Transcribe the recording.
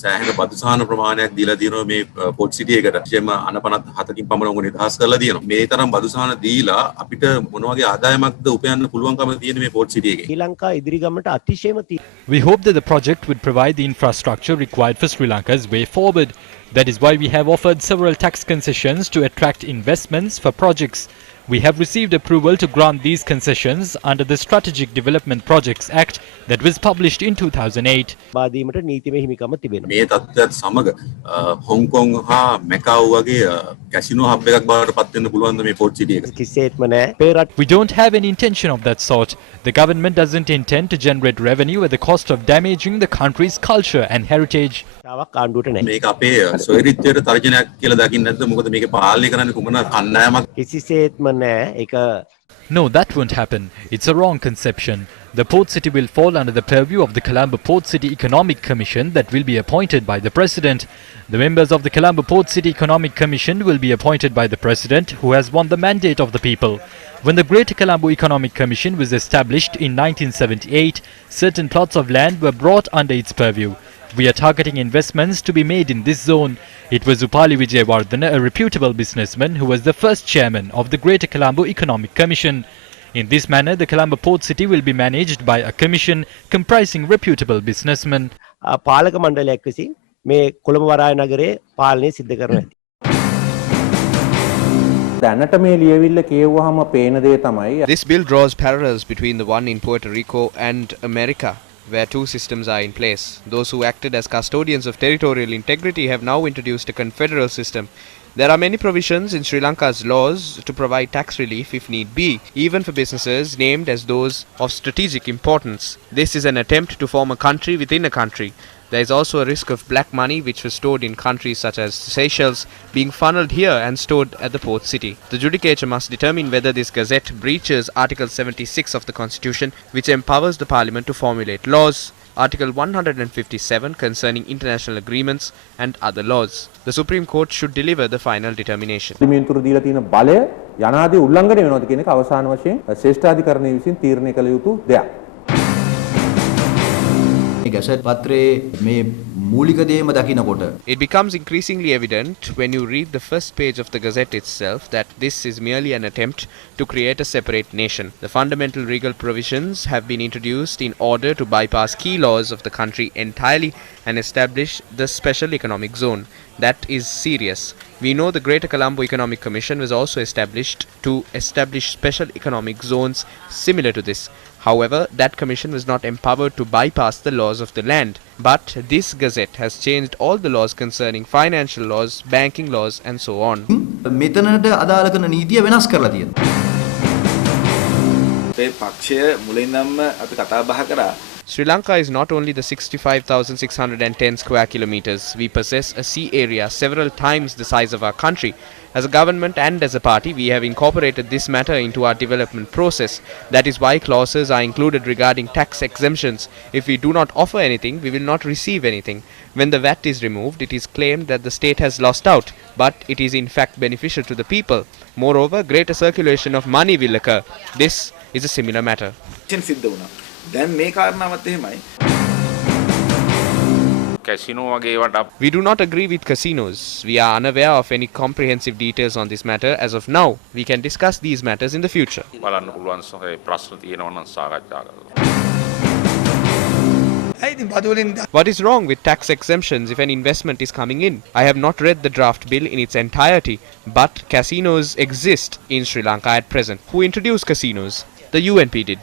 සෑහෙන බදු සහන ප්‍රමාණයක් දීලා තියෙනවා මේ පොට් සිටි එකට. විශේෂයෙන්ම 97කින් පමණ උන් නිදහස් කරලා තියෙනවා. මේ තරම් බදු සහන දීලා අපිට මොන වගේ ආදායමක්ද උපයන්න පුළුවන්කම තියෙන මේ පොට් සිටි එකේ. ශ්‍රී Lanka ඉදිරිගමට අතිශයම We hope that the project would provide the infrastructure required for Sri Lanka's way forward. That is why we have offered several tax concessions to attract investments for projects. We have received approval to grant these concessions under the Strategic Development Projects Act that was published in 2008. බාදීමට නීතිමය හිමිකම තිබෙනවා. මේ තත්ත්වයට සමග Hong Kong හා මැකාව් වගේ casino hub එකක් බවට පත් වෙන්න පුළුවන් ද මේ පොට් සිටි එක. කිසිසේත්ම නැහැ. අපේ රට We don't have any intention of that sort. The government doesn't intend to generate revenue at the cost of damaging the country's culture and heritage. තාවක් ආණ්ඩුවට නැහැ. මේක අපේ සොයරිත්වයට තර්ජනයක් කියලා දකින්න නැද්ද? මොකද මේක පාලනය කරන්නේ කුමන අන්‍යායමක්? කිසිසේත්ම නැහැ. ඒක No, that won't happen. It's a wrong conception. The port city will fall under the purview of the Colombo Port City Economic Commission that will be appointed by the President. The members of the Colombo Port City Economic Commission will be appointed by the President, who has won the mandate of the people. When the Greater Colombo Economic Commission was established in 1978, certain plots of land were brought under its purview. We are targeting investments to be made in this zone. It was Upali Vijayawardena, a reputable businessman, who was the first chairman of the Greater Colombo Economic Commission. In this manner, the Colombo Port City will be managed by a commission comprising reputable businessmen. පාලක මණ්ඩලයක් විසින් මේ කොළඹ වරාය නගරයේ පාලනය සිද්ධ කරනවා ඇති. දැනට මේ ලියවිල්ල කියවුවාම පේන දේ තමයි This bill draws parallels between the one in Puerto Rico and America, where two systems are in place. Those who acted as custodians of territorial integrity have now introduced a confederal system. There are many provisions in Sri Lanka's laws to provide tax relief if need be, even for businesses named as those of strategic importance. This is an attempt to form a country within a country. There is also a risk of black money which was stored in countries such as Seychelles being funneled here and stored at the port city. The judicature must determine whether this gazette breaches Article 76 of the Constitution, which empowers the Parliament to formulate laws, Article 157 concerning international agreements and other laws. The Supreme Court should deliver the final determination. මිනින්තුරු දීලා තියෙන බලය යනාදී උල්ලංඝනය වෙනවද කියන එක අවසාන වශයෙන් ශ්‍රේෂ්ඨාධිකරණය විසින් තීරණය කළ යුතු දෙයක්. ගැසට් පත්‍රයේ මේ මූලික දේම දකිනකොට It becomes increasingly evident when you read the first page of the Gazette itself that this is merely an attempt to create a separate nation. The fundamental legal provisions have been introduced in order to bypass key laws of the country entirely and establish the special economic zone. That is serious. We know the Greater Colombo Economic Commission was also established to establish special economic zones similar to this. However, that commission was not empowered to bypass the laws of the land. But this gazette has changed all the laws concerning financial laws, banking laws and so on. මෙතනට අදාළ කරන නීතිය වෙනස් කරලා තියෙනවා. අපේ පක්ෂය මුලින්ම අපි කතා බහ කරා. Sri Lanka is not only the 65,610 square kilometers. We possess a sea area several times the size of our country. As a government and as a party, we have incorporated this matter into our development process. That is why clauses are included regarding tax exemptions. If we do not offer anything, we will not receive anything. When the VAT is removed, it is claimed that the state has lost out, but it is in fact beneficial to the people. Moreover, greater circulation of money will occur. This is a similar matter. සිද්ධ වුණා. දැන් මේ කාරණාවත් එහෙමයි. Casino වගේ ඒවට We do not agree with casinos. We are unaware of any comprehensive details on this matter as of now. We can discuss these matters in the future. බලන්න පුළුවන් සොහේ ප්‍රශ්න තියෙනවා නම් සාකච්ඡා කරලා. What is wrong with tax exemptions if an investment is coming in? I have not read the draft bill in its entirety, but casinos exist in Sri Lanka at present. Who introduced casinos? The UNP did.